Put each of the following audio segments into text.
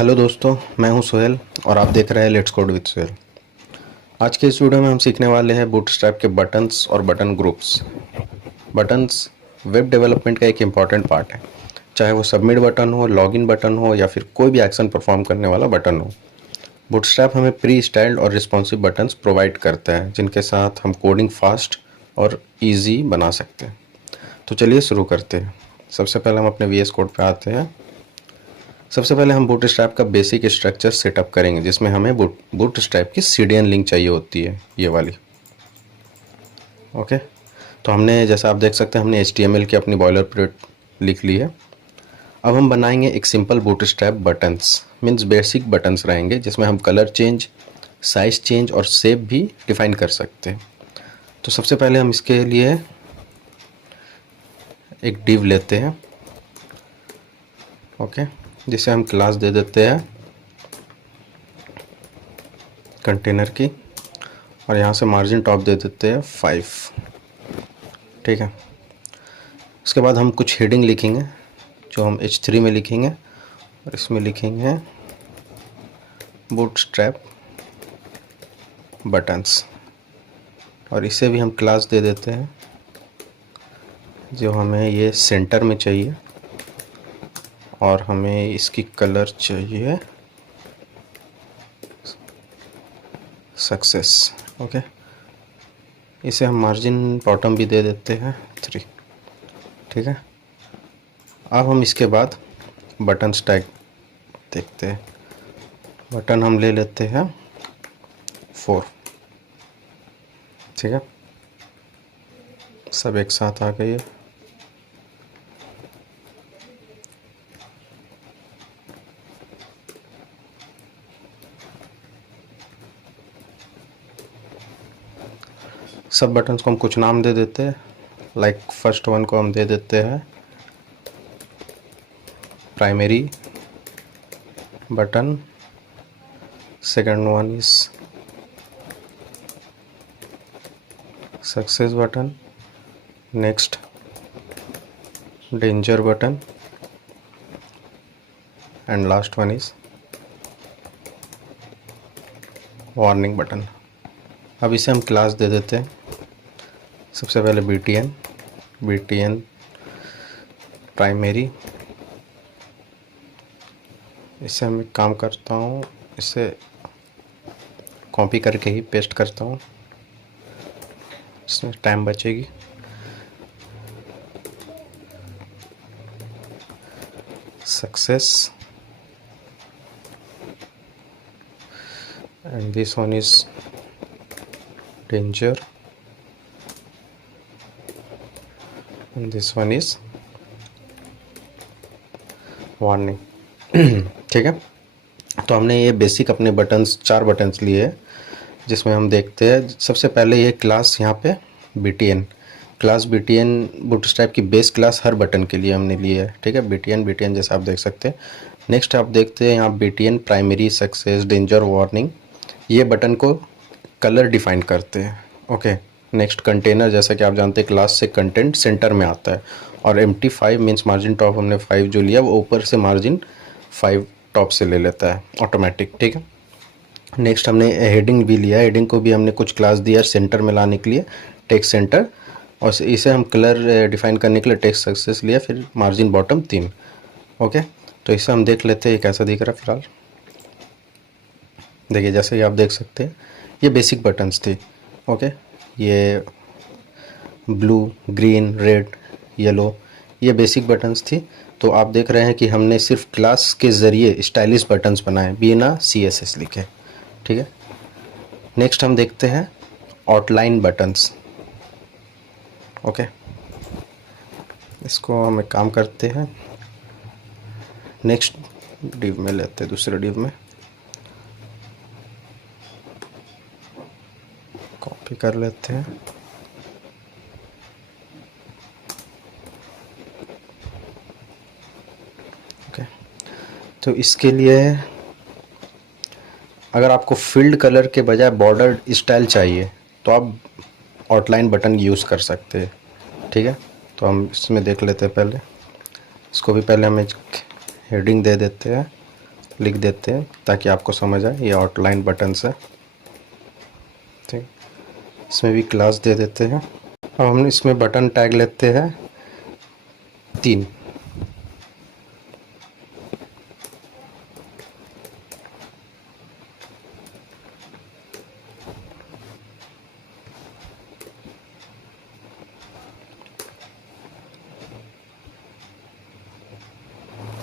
Hello दोस्तों, मैं हूं सोहेल और आप देख रहे हैं लेट्स कोड विद सोहेल। आज के इस वीडियो में हम सीखने वाले हैं बूटस्ट्रैप के बटन्स और button groups. Buttons web development का एक इम्पॉर्टेंट पार्ट है, चाहे वो सबमिट बटन हो, लॉगिन बटन हो या फिर कोई भी एक्शन परफॉर्म करने वाला बटन हो। बूटस्ट्रैप हमें प्री स्टाइल्ड और रिस्पॉन्सिव बटन्स प्रोवाइड करता है जिनके साथ हम कोडिंग फास्ट और ईजी बना सकते हैं। तो चलिए शुरू करते हैं। सबसे पहले हम अपने VS कोड पे आते हैं। सबसे पहले हम बूटस्ट्रैप का बेसिक स्ट्रक्चर सेटअप करेंगे, जिसमें हमें बूटस्ट्रैप की CDN लिंक चाहिए होती है, ये वाली। ओके, तो हमने, जैसा आप देख सकते हैं, हमने HTML की अपनी बॉयलर प्लेट लिख ली है। अब हम बनाएंगे एक simple bootstrap buttons, means basic buttons रहेंगे जिसमें हम कलर चेंज, साइज चेंज और शेप भी डिफाइन कर सकते हैं। तो सबसे पहले हम इसके लिए एक डिव लेते हैं, ओके, जिसे हम क्लास दे देते हैं कंटेनर की, और यहाँ से मार्जिन टॉप दे देते हैं 5। ठीक है, उसके बाद हम कुछ हेडिंग लिखेंगे जो हम H3 में लिखेंगे, और इसमें लिखेंगे बूटस्ट्रैप बटन्स, और इसे भी हम क्लास दे देते हैं जो हमें ये सेंटर में चाहिए, और हमें इसकी कलर चाहिए सक्सेस। ओके, इसे हम मार्जिन बॉटम भी दे देते हैं 3। ठीक है, अब हम इसके बाद बटन टैग देखते हैं। बटन हम ले लेते हैं 4। ठीक है, सब एक साथ आ गई है। सब बटन्स को हम कुछ नाम दे देते हैं, लाइक फर्स्ट वन को हम दे देते हैं primary button, second one is success button, next danger button, and last one is warning button. अब इसे हम क्लास दे देते हैं। सबसे पहले BTN प्राइमरी, इससे हम एक काम करता हूँ, इसे कॉपी करके ही पेस्ट करता हूँ, इसमें टाइम बचेगी। Success, and this one is danger, and this one is warning। ठीक है, तो हमने ये बेसिक अपने बटन्स 4 बटन्स लिए हैं, जिसमें हम देखते हैं सबसे पहले ये क्लास, यहाँ पे BTN क्लास, BTN बूटस्ट्रैप की बेस क्लास हर बटन के लिए हमने लिए है। ठीक है, BTN जैसा आप देख सकते हैं। नेक्स्ट आप देखते हैं यहाँ BTN primary, success, danger, warning, ये बटन को कलर डिफाइन करते हैं। ओके, नेक्स्ट कंटेनर, जैसा कि आप जानते हैं क्लास से कंटेंट सेंटर में आता है, और MT5 मीन्स मार्जिन टॉप हमने 5 जो लिया वो ऊपर से मार्जिन 5 टॉप से ले लेता है ऑटोमेटिक। ठीक है, नेक्स्ट हमने हेडिंग भी लिया, हेडिंग को भी हमने कुछ क्लास दिया सेंटर में लाने के लिए, टेक्स्ट सेंटर, और इसे हम कलर डिफाइन करने के लिए टेक्स्ट सक्सेस लिया, फिर मार्जिन बॉटम 3। ओके, तो इसे हम देख लेते हैं कैसा दिख रहा है। फिलहाल देखिए, जैसे ही आप देख सकते हैं ये बेसिक बटन्स थे। ओके, ये ब्लू, ग्रीन, रेड, येलो, ये बेसिक बटन्स थी। तो आप देख रहे हैं कि हमने सिर्फ क्लास के ज़रिए स्टाइलिश बटन्स बनाए बिना CSS लिखे। ठीक है, नेक्स्ट हम देखते हैं आउटलाइन बटन्स। ओके, इसको हम एक काम करते हैं, नेक्स्ट डिव में लेते हैं, दूसरे डिव में कॉपी कर लेते हैं। ओके, तो इसके लिए अगर आपको फील्ड कलर के बजाय बॉर्डर स्टाइल चाहिए तो आप आउटलाइन बटन यूज़ कर सकते हैं। ठीक है, तो हम इसमें देख लेते हैं। पहले इसको भी पहले हम एक हेडिंग दे देते हैं, लिख देते हैं ताकि आपको समझ आए। ये आउटलाइन बटन्स है, ठीक। इसमें भी क्लास दे देते हैं। अब हम इसमें बटन टैग लेते हैं 3।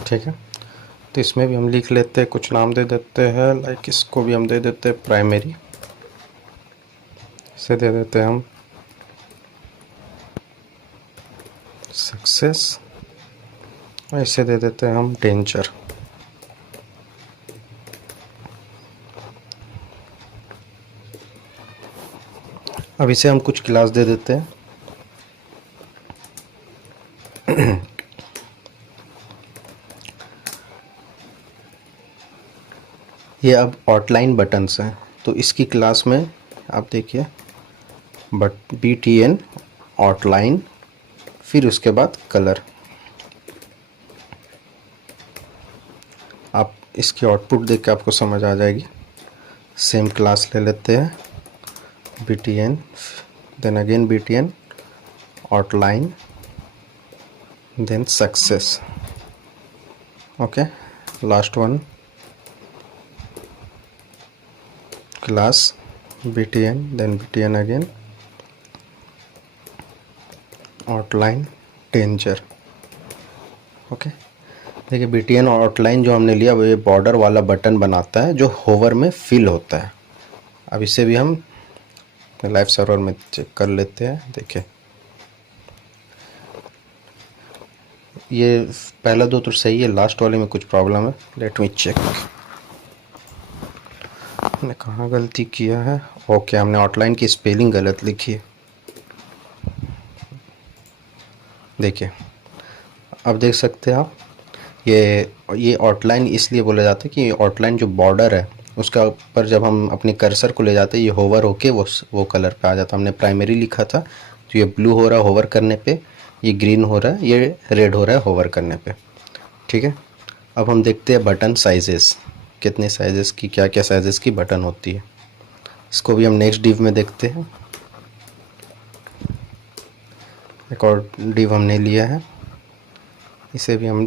ठीक है, तो इसमें भी हम लिख लेते हैं, कुछ नाम दे देते हैं, लाइक इसको भी हम दे देते हैं प्राइमरी, इसे दे देते हैं हम सक्सेस, और इसे दे देते हैं हम डेंजर। अब इसे हम कुछ क्लास दे देते हैं। ये अब आउटलाइन बटन्स हैं, तो इसकी क्लास में आप देखिए बट BTN आउटलाइन, फिर उसके बाद कलर। आप इसकी आउटपुट देख के आपको समझ आ जाएगी। सेम क्लास ले लेते हैं BTN, then again BTN outline, then success. Okay, last one class BTN, then BTN again outline danger। Okay, देखिए BTN आउटलाइन जो हमने लिया वो ये बॉर्डर वाला बटन बनाता है जो होवर में फिल होता है। अब इसे भी हम लाइव सर्वर में चेक कर लेते हैं। देखिए ये पहला दो तो सही है, लास्ट वाले में कुछ प्रॉब्लम है। लेट मी चेक, हमने कहाँ गलती किया है। ओके, हमने आउटलाइन की स्पेलिंग गलत लिखी है। देखिए अब देख सकते हैं आप, ये आउटलाइन इसलिए बोला जाता है कि आउटलाइन जो बॉर्डर है उसका ऊपर जब हम अपने कर्सर को ले जाते हैं ये होवर होके वो कलर पे आ जाता है। हमने प्राइमरी लिखा था तो ये ब्लू हो रहा है होवर करने पे, ये ग्रीन हो रहा है, ये रेड हो रहा है होवर करने पे। ठीक है, अब हम देखते हैं बटन साइजेस, कितने साइजेस की, क्या क्या साइजेस की बटन होती है। इसको भी हम नेक्स्ट डिव में देखते हैं। एक और डिव हमने लिया है, इसे भी हम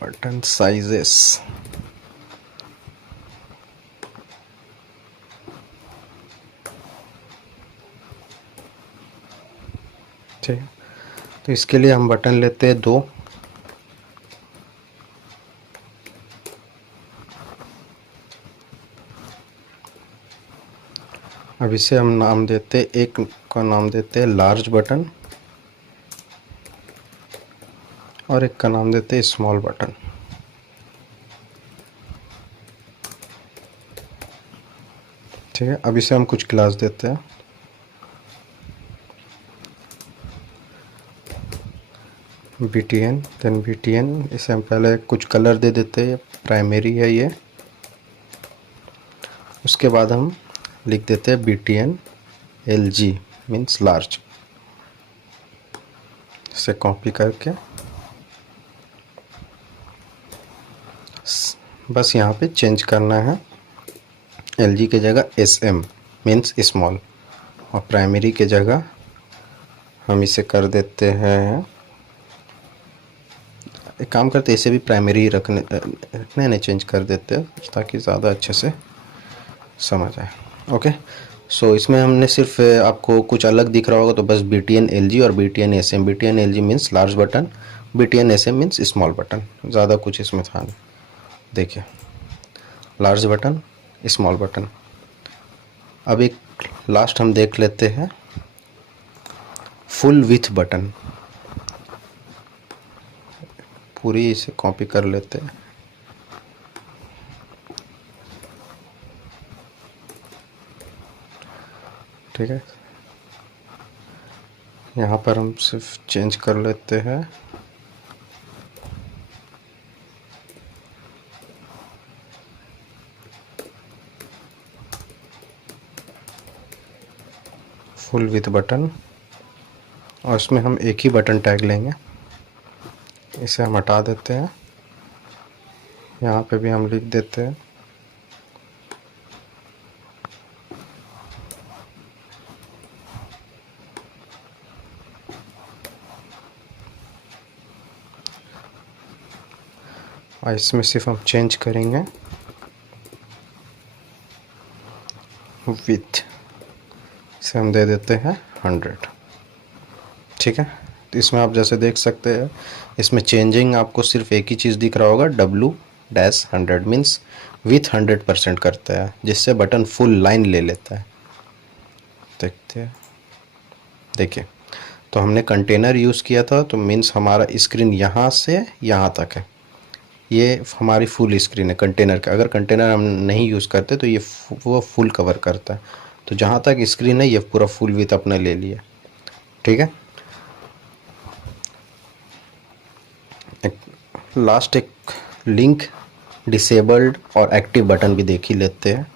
बटन साइजेस, ठीक है, तो इसके लिए हम बटन लेते हैं 2। अब इसे हम नाम देते, एक का नाम देते हैं लार्ज बटन और एक का नाम देते हैं स्मॉल बटन। ठीक है, अब इसे हम कुछ क्लास देते हैं। BTN, देन BTN, इसे हम पहले कुछ कलर दे देते हैं, प्राइमरी है ये। उसके बाद हम लिख देते हैं BTN LG मीन्स लार्ज। इसे कॉपी करके बस यहाँ पे चेंज करना है, LG की जगह SM मीन्स स्मॉल, और प्राइमरी की जगह हम इसे कर देते हैं, एक काम करते हैं इसे भी प्राइमरी रखने नहीं चेंज कर देते हैं ताकि ज़्यादा अच्छे से समझ आए। ओके, सो इसमें हमने सिर्फ आपको कुछ अलग दिख रहा होगा तो बस BTN LG और BTN SM। BTN LG means large button, BTN SM means small button, ज़्यादा कुछ इसमें था नहीं। देखिए लार्ज बटन, स्मॉल बटन। अब एक लास्ट हम देख लेते हैं फुल विथ बटन, पूरी इसे कॉपी कर लेते हैं। ठीक है, यहाँ पर हम सिर्फ चेंज कर लेते हैं फुल विथ बटन, और इसमें हम एक ही बटन टैग लेंगे। इसे हम हटा देते हैं, यहाँ पे भी हम लिख देते हैं और इसमें सिर्फ हम चेंज करेंगे विथ, इसे हम दे देते हैं 100। ठीक है, तो इसमें आप जैसे देख सकते हैं इसमें चेंजिंग आपको सिर्फ एक ही चीज़ दिख रहा होगा, W-100 मीन्स विथ 100% करता है, जिससे बटन फुल लाइन ले लेता है। देखते हैं, देखिए तो हमने कंटेनर यूज़ किया था, तो मीन्स हमारा स्क्रीन यहाँ से यहाँ तक है, ये हमारी फुल स्क्रीन है कंटेनर का। अगर कंटेनर हम नहीं यूज़ करते तो ये वो फुल कवर करता है, तो जहाँ तक स्क्रीन है ये पूरा फुल विथ अपने ले लिया। ठीक है, लास्ट एक लिंक, डिसेबल्ड और एक्टिव बटन भी देख ही लेते हैं।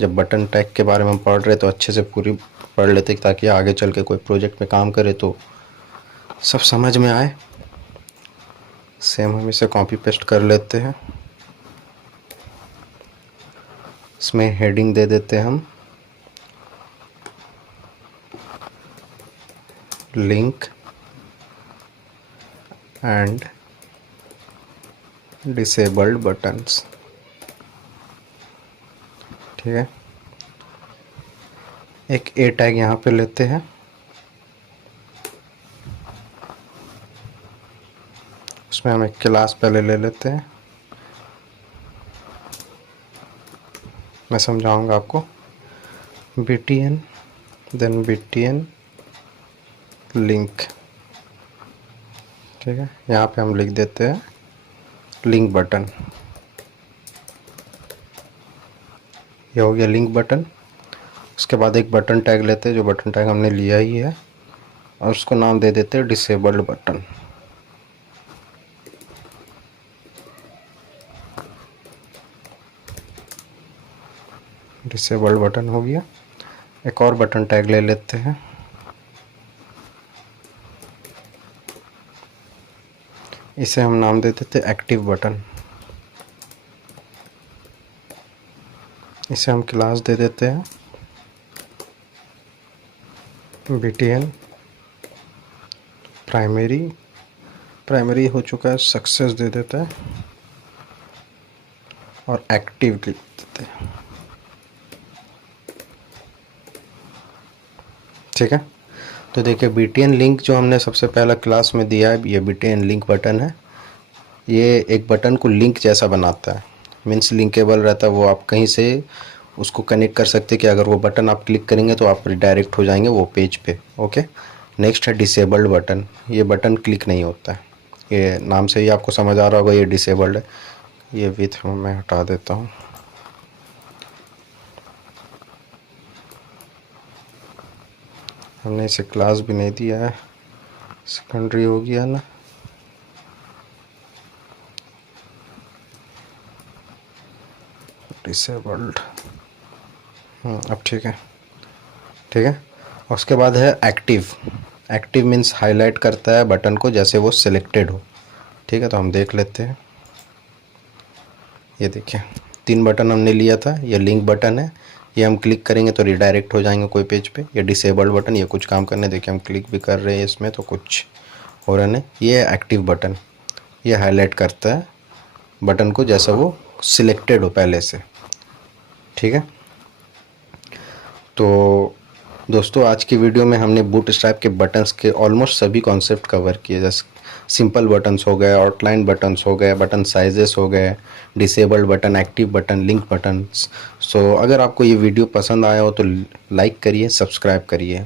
जब बटन टैग के बारे में हम पढ़ रहे तो अच्छे से पूरी पढ़ लेते ताकि आगे चल के कोई प्रोजेक्ट में काम करे तो सब समझ में आए। सेम हम इसे कॉपी पेस्ट कर लेते हैं, इसमें हेडिंग दे देते हैं हम लिंक एंड डिसेबल्ड बटन्स। ठीक है, एक ए टैग यहाँ पे लेते हैं, उसमें हम एक क्लास पहले ले लेते हैं, मैं समझाऊंगा आपको। BTN then BTN link. ठीक है, यहाँ पे हम लिख देते हैं लिंक बटन, ये हो गया लिंक बटन। उसके बाद एक बटन टैग लेते हैं, जो बटन टैग हमने लिया ही है, और उसको नाम दे देते हैं डिसेबल्ड बटन। डिसेबल्ड बटन हो गया। एक और बटन टैग ले लेते हैं, इसे हम नाम दे देते हैं एक्टिव बटन। इसे हम क्लास दे देते हैं BTN प्राइमरी, प्राइमरी हो चुका है, सक्सेस दे देता है और एक्टिव लिख देते हैं। ठीक है, तो देखिए BTN लिंक जो हमने सबसे पहला क्लास में दिया है, ये BTN लिंक बटन है। ये एक बटन को लिंक जैसा बनाता है, मीन्स लिंकेबल रहता है, वो आप कहीं से उसको कनेक्ट कर सकते हैं कि अगर वो बटन आप क्लिक करेंगे तो आप रिडायरेक्ट हो जाएंगे वो पेज पे। ओके, नेक्स्ट है डिसेबल्ड बटन। ये बटन क्लिक नहीं होता है, ये नाम से ही आपको समझ आ रहा होगा ये डिसेबल्ड है। ये विथ मैं हटा देता हूँ, हमने इसे क्लास भी नहीं दिया है, सेकेंडरी हो गया ना। डिसेबल्ड, अब ठीक है। ठीक है, उसके बाद है एक्टिव। एक्टिव मीन्स हाईलाइट करता है बटन को जैसे वो सिलेक्टेड हो। ठीक है, तो हम देख लेते हैं, ये देखिए 3 बटन हमने लिया था। ये लिंक बटन है, ये हम क्लिक करेंगे तो रिडायरेक्ट हो जाएंगे कोई पेज पे। ये डिसेबल्ड बटन, ये कुछ काम करने, देखिए हम क्लिक भी कर रहे हैं इसमें तो कुछ हो रहा नहीं। ये एक्टिव बटन, ये हाईलाइट करता है बटन को जैसा वो सिलेक्टेड हो पहले से। ठीक है, तो दोस्तों आज की वीडियो में हमने बूटस्ट्रैप के बटन्स के ऑलमोस्ट सभी कॉन्सेप्ट कवर किए, जैसे सिंपल बटन्स हो गए, आउटलाइन बटन्स हो गए, बटन साइजेस हो गए, disabled button, active button, link buttons. So अगर आपको ये वीडियो पसंद आया हो तो लाइक करिए, सब्सक्राइब करिए।